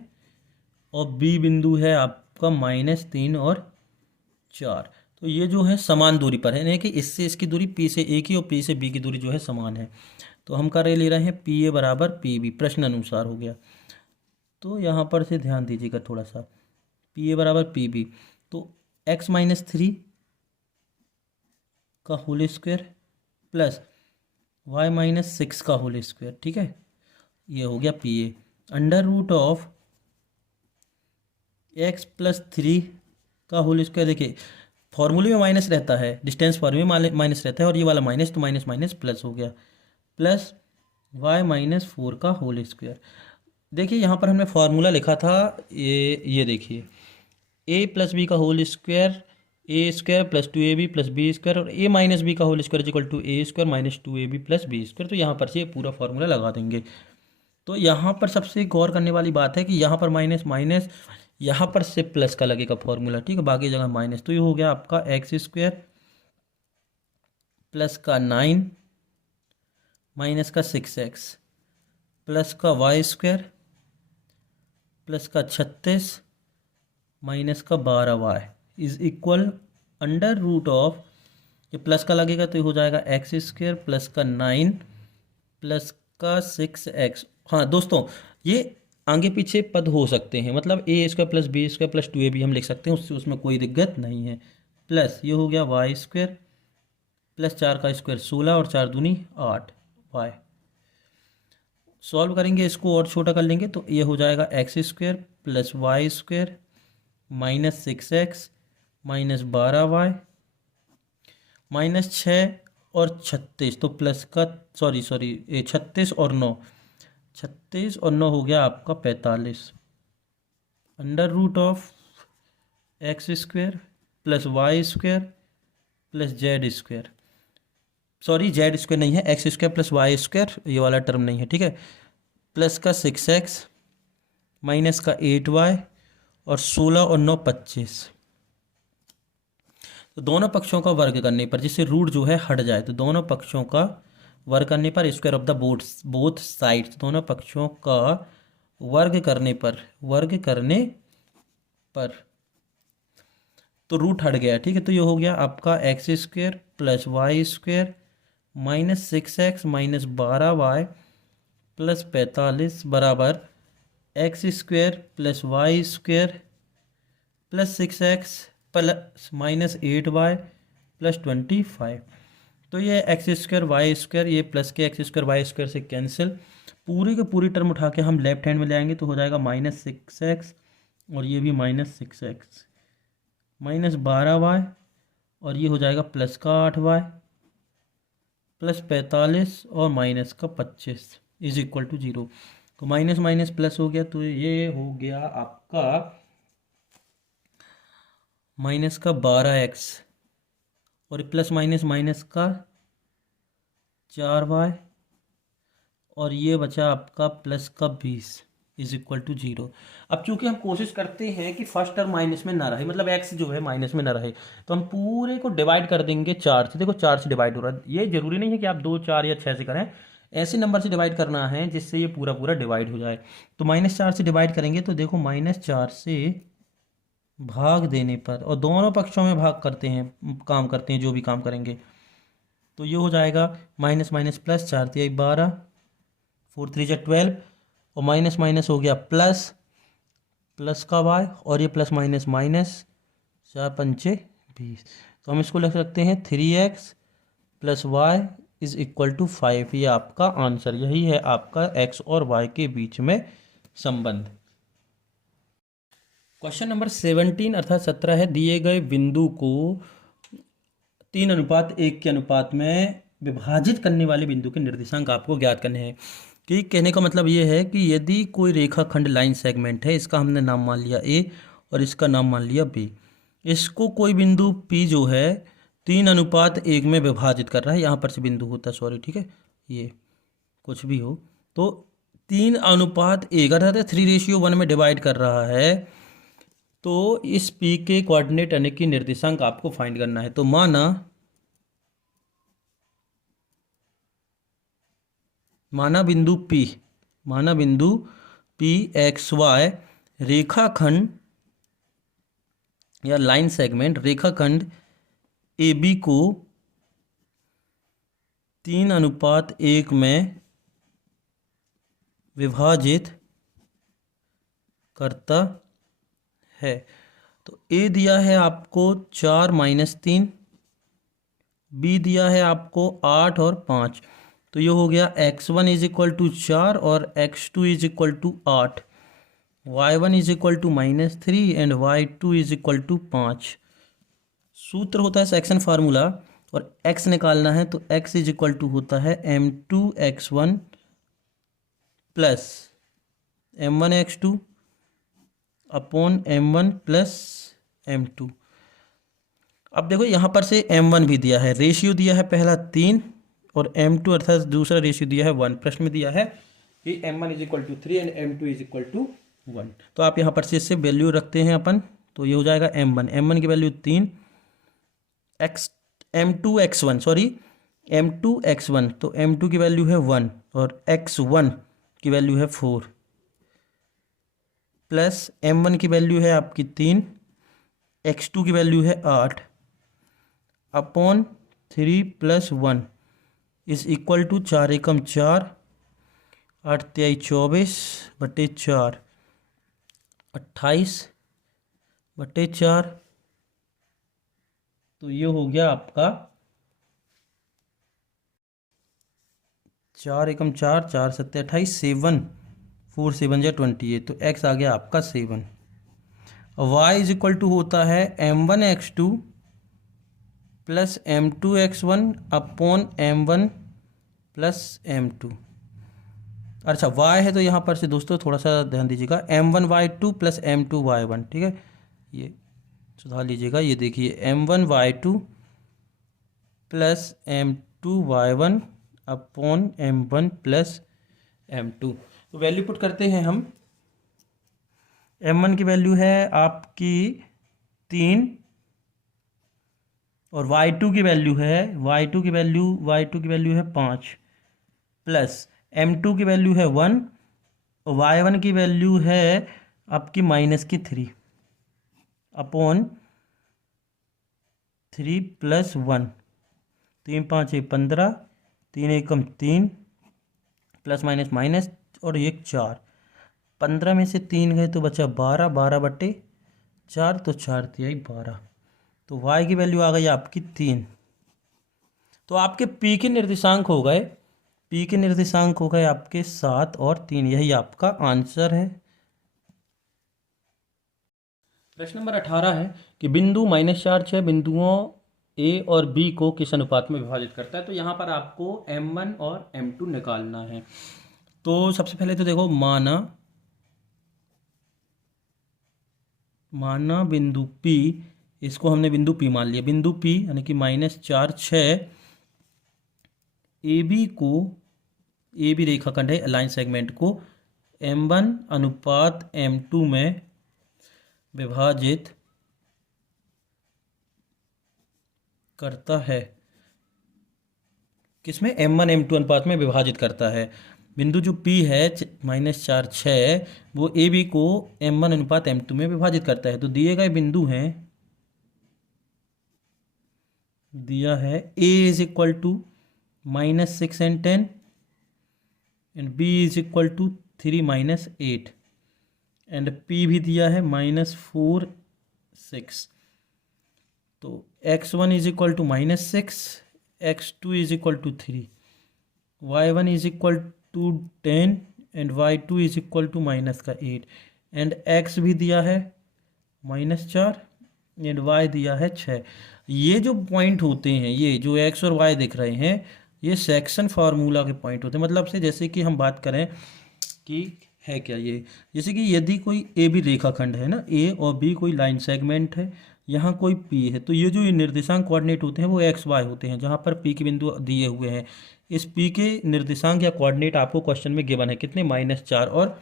और बी बिंदु है आपका -3 और 4। तो ये जो है समान दूरी पर है, यानी कि इससे इसकी दूरी पी से ए की और पी से बी की दूरी जो है समान है, तो हम कर ले रहे हैं पी ए बराबर पी बी, प्रश्न अनुसार हो गया। तो यहाँ पर से ध्यान दीजिएगा थोड़ा सा, पी ए बराबर पी बी, तो x-3 का होल स्क्वायर प्लस y-6 का होल स्क्वायर, ठीक है, ये हो गया P A under root of x+3 का होल स्क्वायर। देखिए फॉर्मूले में माइनस रहता है, डिस्टेंस फॉर्मूले में माइनस रहता है और ये वाला माइनस तो माइनस माइनस प्लस हो गया, प्लस y-4 का होल स्क्वायर। देखिए यहाँ पर हमने फार्मूला लिखा था, ये देखिए a प्लस बी का whole square A square plus 2ab plus B square और a माइनस बी का whole square equal to A square minus 2ab plus B square. तो यहाँ पर से पूरा फार्मूला लगा देंगे। तो यहाँ पर सबसे गौर करने वाली बात है कि यहाँ पर माइनस माइनस, यहाँ पर से प्लस का लगेगा फॉर्मूला, ठीक है, बाकी जगह माइनस। तो ये हो गया आपका एक्स स्क्वायर प्लस का 9 माइनस का 6x प्लस का वाई स्क्वायर प्लस का 36 माइनस का 12y is equal under root of, ये प्लस का लगेगा तो ये हो जाएगा एक्स स्क्वायर प्लस का 9 प्लस का 6x। हाँ दोस्तों ये आगे पीछे पद हो सकते हैं, मतलब A square plus B square plus 2ab हम लिख सकते हैं, उससे उसमें कोई दिक्कत नहीं है। प्लस ये हो गया वाई स्क्वायर प्लस 4 का स्क्वायर 16 और 4 दूनी 8 वाई। सॉल्व करेंगे इसको और छोटा कर लेंगे तो ये हो जाएगा X square plus Y square minus 6x minus 12y minus 6 और 36, तो प्लस का सॉरी 36 और 9, 36 और 9 हो गया आपका 45 under root of X square plus Y square plus Z square, sorry Z square नहीं है, X square plus Y square ये वाला टर्म नहीं है, ठीक है, प्लस का 6x माइनस का 8y और 16 और 9 25। तो दोनों पक्षों का वर्ग करने पर, जिससे रूट जो है हट जाए, तो दोनों पक्षों का वर्ग करने पर square of the both sides, दोनों पक्षों का वर्ग करने पर तो रूट हट गया, ठीक है। तो ये हो गया आपका X square plus Y square minus 6x minus 12y plus 45 बराबर X square plus Y square plus 6x plus minus 8y plus 25। तो ये एक्स स्क्वायर वाई स्क्वायर, ये प्लस के एक्स स्क्वायर वाई स्क्वायर से कैंसिल, पूरी की पूरी term उठा के हम लेफ्ट हैंड में ले आएंगे तो हो जाएगा -6x, और ये भी -6x, -12y, और ये हो जाएगा प्लस का 8y प्लस 45 और माइनस का 25 इज इक्वल टू 0। तो माइनस माइनस प्लस हो गया, तो ये हो गया आपका माइनस का 12x, और प्लस माइनस माइनस का 4y, और ये बचा आपका प्लस का 20 इज इक्वल टू 0। अब चूंकि हम कोशिश करते हैं कि फर्स्ट टर्म माइनस में ना रहे, मतलब x जो है माइनस में ना रहे, तो हम पूरे को डिवाइड कर देंगे 4 से। देखो 4 से डिवाइड हो रहा है, ये जरूरी नहीं है कि आप 2, 4 या 6 से करें, ऐसे नंबर से डिवाइड करना है जिससे ये पूरा पूरा डिवाइड हो जाए। तो -4 से डिवाइड करेंगे तो देखो -4 से भाग देने पर, और दोनों पक्षों में भाग करते हैं, काम करते हैं जो भी काम करेंगे, तो ये हो जाएगा माइनस माइनस प्लस, 4 3 12, 4 3 12, और माइनस माइनस हो गया प्लस, प्लस का y, और ये प्लस माइनस माइनस, 4 पंचे 20। तो हम इसको लिख सकते हैं 3x plus Y is equal to 5। ये आपका आंसर, यही है आपका x और y के बीच में संबंध। क्वेश्चन नंबर 17 अर्थात 17 है, दिए गए बिंदु को 3:1 के अनुपात में विभाजित करने वाले बिंदु के निर्देशांक आपको ज्ञात करने हैं। कि कहने का मतलब ये है कि यदि कोई रेखाखंड लाइन सेगमेंट है, इसका हमने नाम मान लिया A और इसका नाम मान लिया B, इसको कोई बिंदु P जो है 3:1 में विभाजित कर रहा है, यहाँ पर से बिंदु होता है, सॉरी ठीक है, ये कुछ भी हो, तो 3:1 अर्थात 3:1 में डिवाइड कर रहा है, तो इस P के कोऑर्डिनेट यानी कि निर्देशांक आपको फाइंड करना है। तो माना बिंदु P XY रेखाखंड या लाइन सेगमेंट रेखाखंड AB को 3:1 में विभाजित करता है। तो A दिया है आपको 4 - 3, B दिया है आपको 8 और 5, तो ये हो गया x1 इज इक्वल टू 4 और x2 is equal to 8, y1 is equal to -3 and y2 is equal to 5। सूत्र होता है सेक्शन फार्मूला, और x निकालना है तो x इज इक्वल टू होता है m2x1 plus m1x2 upon m1 plus m2। अब देखो यहाँ पर से m1 भी दिया है, रेशियो दिया है पहला 3, और m2 अर्थात दूसरा रेशियो दिया है 1। प्रश्न में दिया है कि m1 is equal to 3 and m2 is equal to 1। तो आप यहाँ पर से इससे वैल्यू रखते हैं अपन, तो ये हो जाएगा m1 की वैल्यू 3, m2x1 तो m2 की वैल्यू है 1 और x1 की वैल्यू है 4, प्लस m1 की वैल्यू है आपकी 3, x2 की वैल्यू है 8 अपॉन 3 + 1 इज इक्वल टू 4 एकम 4, 8 × 24 बटे 4, 28 बटे 4। तो ये हो गया आपका 4 एकम 4, 4 × 7 = 28, 7 4 7 = 28, तो x आ गया आपका 7। y इज इक्वल टू होता है m1x2 plus m2x1 upon m1 plus m2। अच्छा y है तो यहाँ पर से दोस्तों थोड़ा सा ध्यान दीजिएगा, m1y2 प्लस m2y1, ठीक है, ये सुधार लीजिएगा। ये देखिए m1y2 plus m2y1 upon m1 plus m2। तो वैल्यू पुट करते हैं हम, m1 की वैल्यू है आपकी 3 और y2 की वैल्यू है 5, प्लस m2 की वैल्यू है 1 और y1 की वैल्यू है आपकी -3 अपॉन 3 + 1, 3 × 5 = 15, 3 एकम 3 प्लस माइनस माइनस और 1 4, 15 में से 3 गए तो बचा 12, 12/4 तो 4 तिहाई 12। तो y की वैल्यू आ गई आपकी 3। तो आपके p के निर्देशांक हो गए, आपके 7 और 3। यही आपका आंसर है। प्रश्न नंबर 18 है कि बिंदु -4 6 बिंदुओं ए और बी को किस अनुपात में विभाजित करता है। तो यहाँ पर आपको m1 और m2 निकालना है। तो सबसे पहले तो देखो, माना बिंदु P, इसको हमने बिंदु P मान लिया। बिंदु P यानी कि -4 6 ए बी रेखाखंड है, लाइन सेगमेंट को m1 अनुपात m2 में विभाजित करता है। किसमें? m1 m2 अनुपात में विभाजित करता है। बिंदु जो P है -4 6 वो ए बी को m1 अनुपात m2 में विभाजित करता है। तो दिए गए बिंदु हैं, दिया है A is equal to -6 and 10 and B is equal to 3 - 8 and P भी दिया है -4 6। तो x1 is equal to -6, x2 is equal to 3, y1 is equal to 10 and y2 is equal to -8 and x भी दिया है -4 and y दिया है 6। ये जो पॉइंट होते हैं, ये जो x और y दिख रहे हैं, ये सेक्शन फार्मूला के पॉइंट होते हैं। मतलब से जैसे कि हम बात करें कि है क्या ये, जैसे कि यदि कोई ए बी रेखाखंड है ना, ए और बी कोई लाइन सेगमेंट है, यहाँ कोई पी है, तो ये जो ये निर्देशांक कोऑर्डिनेट होते हैं वो एक्स वाई होते हैं। जहाँ पर पी के बिंदु दिए हुए हैं, इस पी के निर्देशांक या कोऑर्डिनेट आपको क्वेश्चन में गिवन है कितने, -4 और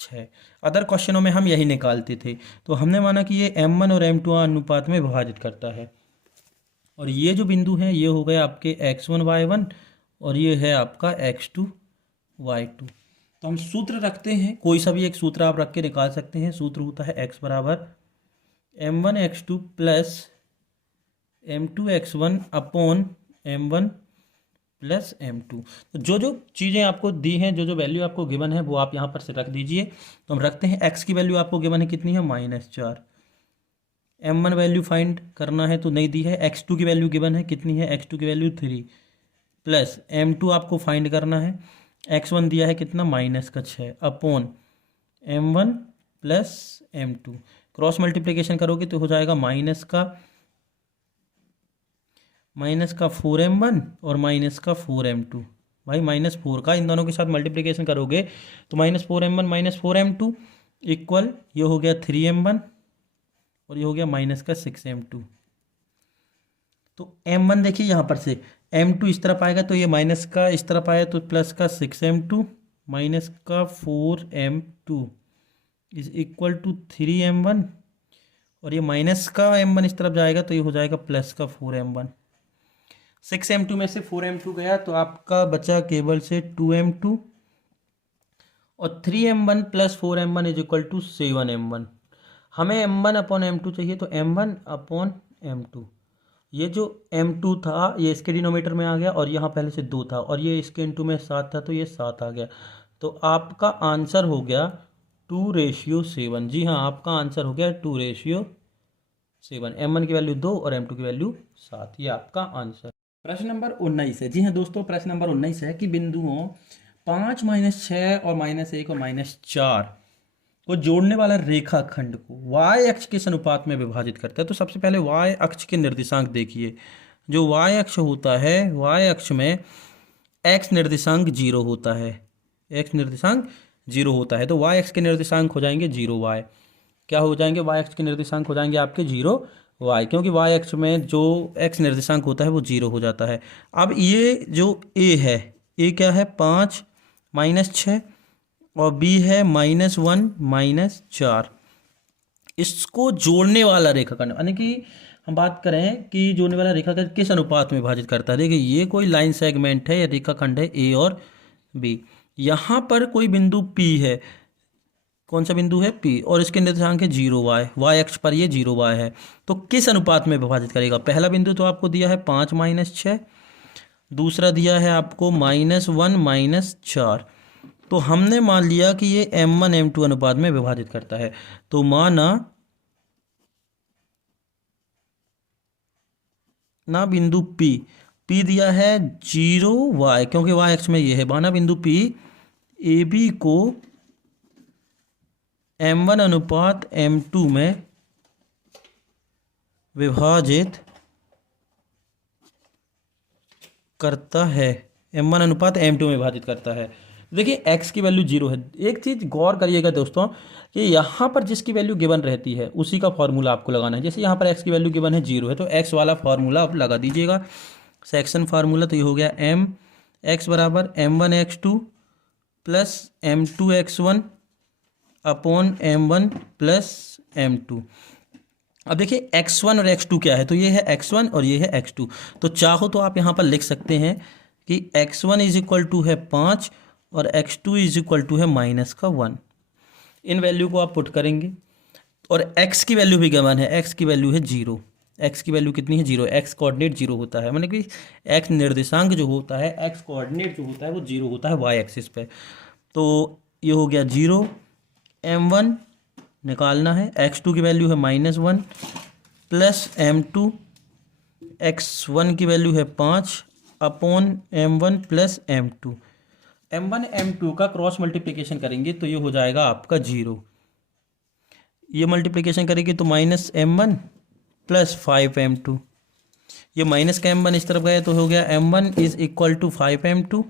6। अदर क्वेश्चनों में हम यही निकालते थे। तो हमने माना कि ये m1 और m2 अनुपात में विभाजित करता है। और ये जो बिंदु हैं ये हो गए आपके x1 y1 और ये है आपका x2 y2। तो हम सूत्र रखते हैं, कोई सा भी एक सूत्र आप रख के निकाल सकते हैं। सूत्र होता है x बराबर m1 x2 plus m2 x1 upon m1 plus m2। तो जो जो चीज़ें आपको दी हैं, जो जो वैल्यू आपको गिवन है वो आप यहाँ पर से रख दीजिए। तो हम रखते हैं, x की वैल्यू आपको गिवन है कितनी है, -4। m1 वैल्यू फाइंड करना है तो नहीं दी है। x2 की वैल्यू गिवन है कितनी है, x2 की वैल्यू 3 प्लस m2 आपको फाइंड करना है। x1 दिया है कितना, -6 upon m1 plus m2। Cross multiplication करोगे तो हो जाएगा माइनस का 4m1 और -4m2। भाई -4 का इन दोनों के साथ मल्टीप्लिकेशन करोगे तो -4m1 -4m2 इक्वल ये हो गया 3m1 और ये हो गया -6m2। तो m1 देखिए यहाँ पर से, m2 इस तरफ आएगा तो ये माइनस का इस तरफ आया तो प्लस का 6m2 माइनस का 4m2 is equal to 3m1 और ये माइनस का m1 इस तरफ जाएगा तो ये हो जाएगा प्लस का 4m1। 6m2 में से 4m2 गया तो आपका बचा केवल से 2m2 और 3m1 plus 4m1 is equal to 7m1। हमें m1 अपॉन m2 चाहिए, तो m1 अपॉन m2, ये जो m2 था ये इसके डिनोमीटर में आ गया और यहाँ पहले से 2 था और ये इसके इंटू में 7 था तो ये 7 आ गया। तो आपका आंसर हो गया 2:7। जी हाँ, आपका आंसर हो गया 2:7। m1 की वैल्यू 2 और m2 की वैल्यू 7, ये आपका आंसर। प्रश्न नंबर 19 है। जी हाँ दोस्तों, प्रश्न नंबर 19 है कि बिंदुओं 5 -6 और -1 और -4 को जोड़ने वाला रेखाखंड को y अक्ष किस अनुपात में विभाजित करता है। तो सबसे पहले y अक्ष के निर्देशांक देखिए। जो y अक्ष होता है, y अक्ष में x निर्देशांक 0 होता है, x निर्देशांक 0 होता है। तो y अक्ष के निर्देशांक हो जाएंगे 0y। क्या हो जाएंगे, y अक्ष के निर्देशांक हो जाएंगे आपके 0y, क्योंकि y अक्ष में जो x निर्देशांक होता है वो 0 हो जाता है। अब ये जो a है, a क्या है, 5 -6 और b है -1 -4। इसको जोड़ने वाला रेखाखंड, यानी कि हम बात करें कि जोड़ने वाला रेखाखंड किस अनुपात में विभाजित करता है। देखिए ये कोई लाइन सेगमेंट है या रेखाखंड है a और b। यहाँ पर कोई बिंदु p है, कौन सा बिंदु है, p, और इसके निर्देशांक है 0y, y अक्ष पर ये 0y है। तो किस अनुपात में विभाजित करेगा। पहला बिंदु तो आपको दिया है 5 -6, दूसरा दिया है आपको -1 -4। तो हमने मान लिया कि ये m1 m2 अनुपात में विभाजित करता है। तो माना ना बिंदु P दिया है 0 y, क्योंकि y एक्स में ये है। माना बिंदु P AB को m1 अनुपात m2 में विभाजित करता है, m1 अनुपात m2 में विभाजित करता है। देखिए x की वैल्यू 0 है। एक चीज़ गौर करिएगा दोस्तों कि यहाँ पर जिसकी वैल्यू गिवन रहती है उसी का फॉर्मूला आपको लगाना है। जैसे यहाँ पर x की वैल्यू गिवन है 0 है, तो x वाला फॉर्मूला आप लगा दीजिएगा, सेक्शन फार्मूला। तो ये हो गया m x बराबर m1 x2 plus m2 x1 upon m1 plus m2। अब देखिए x1 और x2 क्या है, तो ये है x1 और ये है x2। तो चाहो तो आप यहाँ पर लिख सकते हैं कि x1 इज इक्वल टू है 5 और x2 इज इक्वल टू है -1। इन वैल्यू को आप पुट करेंगे और x की वैल्यू भी गिवन है, x की वैल्यू है 0। x की वैल्यू कितनी है 0, x कोऑर्डिनेट 0 होता है, मतलब कि x निर्देशांक जो होता है, x कोऑर्डिनेट जो होता है वो 0 होता है y एक्सिस पे। तो ये हो गया 0, m1 निकालना है, x2 की वैल्यू है -1 प्लस m2, x1 की वैल्यू है 5 upon m1 plus m2। m1 m2 का क्रॉस मल्टीप्लिकेशन करेंगे तो ये हो जाएगा आपका 0। ये मल्टीप्लिकेशन करेंगे तो -m1 प्लस 5m2। ये माइनस का m1 इस तरफ गया तो हो गया m1 is equal to 5m2।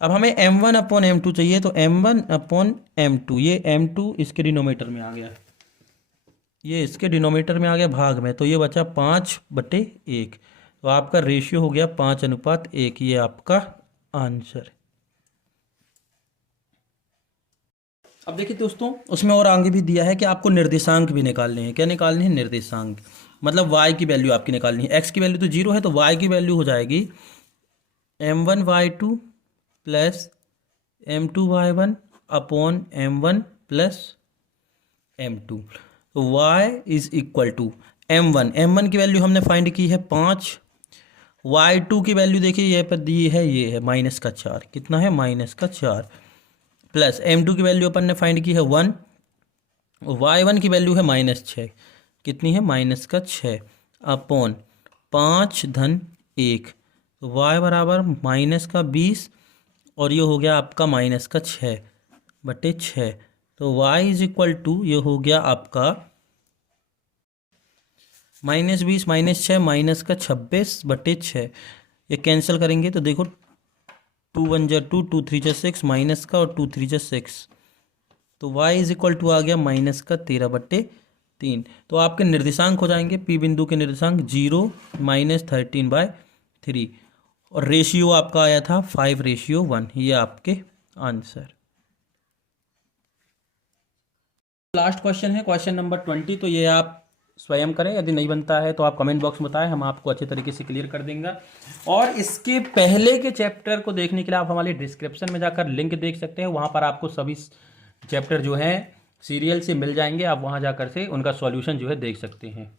अब हमें m1 अपॉन m2 चाहिए, तो m1 अपॉन m2, ये m2 इसके डिनोमीटर में आ गया, ये इसके डिनोमीटर में आ गया भाग में, तो ये बचा 5/1। तो आपका रेशियो हो गया 5:1। ये आपका आंसर। अब देखिए दोस्तों, उसमें और आगे भी दिया है कि आपको निर्देशांक भी निकालने हैं। क्या निकालने हैं? निर्देशांक, मतलब y की वैल्यू आपकी निकालनी है। x की वैल्यू तो 0 है, तो y की वैल्यू हो जाएगी m1 y2 plus m2 y1 upon m1 plus m2। तो y is equal to m1 की वैल्यू हमने फाइंड की है 5, y2 की वैल्यू देखिए ये पर दी है, ये है -4। कितना है? -4 प्लस m2 की वैल्यू अपन ने फाइंड की है 1, y1 की वैल्यू है -6। कितनी है? -6 अपॉन 5 धन 1, तो y बराबर -20 और ये हो गया आपका -6/6। तो y इज इक्वल टू ये हो गया आपका -20 -6 -26/6। ये कैंसिल करेंगे तो देखो 2 1 जा 2, 2 3 जा 6, माइनस का और 2 3 जा 6, तो y इज इक्वल टू आ गया -13/3। तो आपके निर्देशांक हो जाएंगे, P बिंदु के निर्देशांक 0 -13/3 और रेशियो आपका आया था 5:1। ये आपके आंसर। लास्ट क्वेश्चन है क्वेश्चन नंबर 20। तो ये आप स्वयं करें, यदि नहीं बनता है तो आप कमेंट बॉक्स में बताएं, हम आपको अच्छे तरीके से क्लियर कर देंगे। और इसके पहले के चैप्टर को देखने के लिए आप हमारे डिस्क्रिप्शन में जाकर लिंक देख सकते हैं, वहाँ पर आपको सभी चैप्टर जो हैं सीरियल से मिल जाएंगे, आप वहाँ जाकर से उनका सॉल्यूशन जो है देख सकते हैं।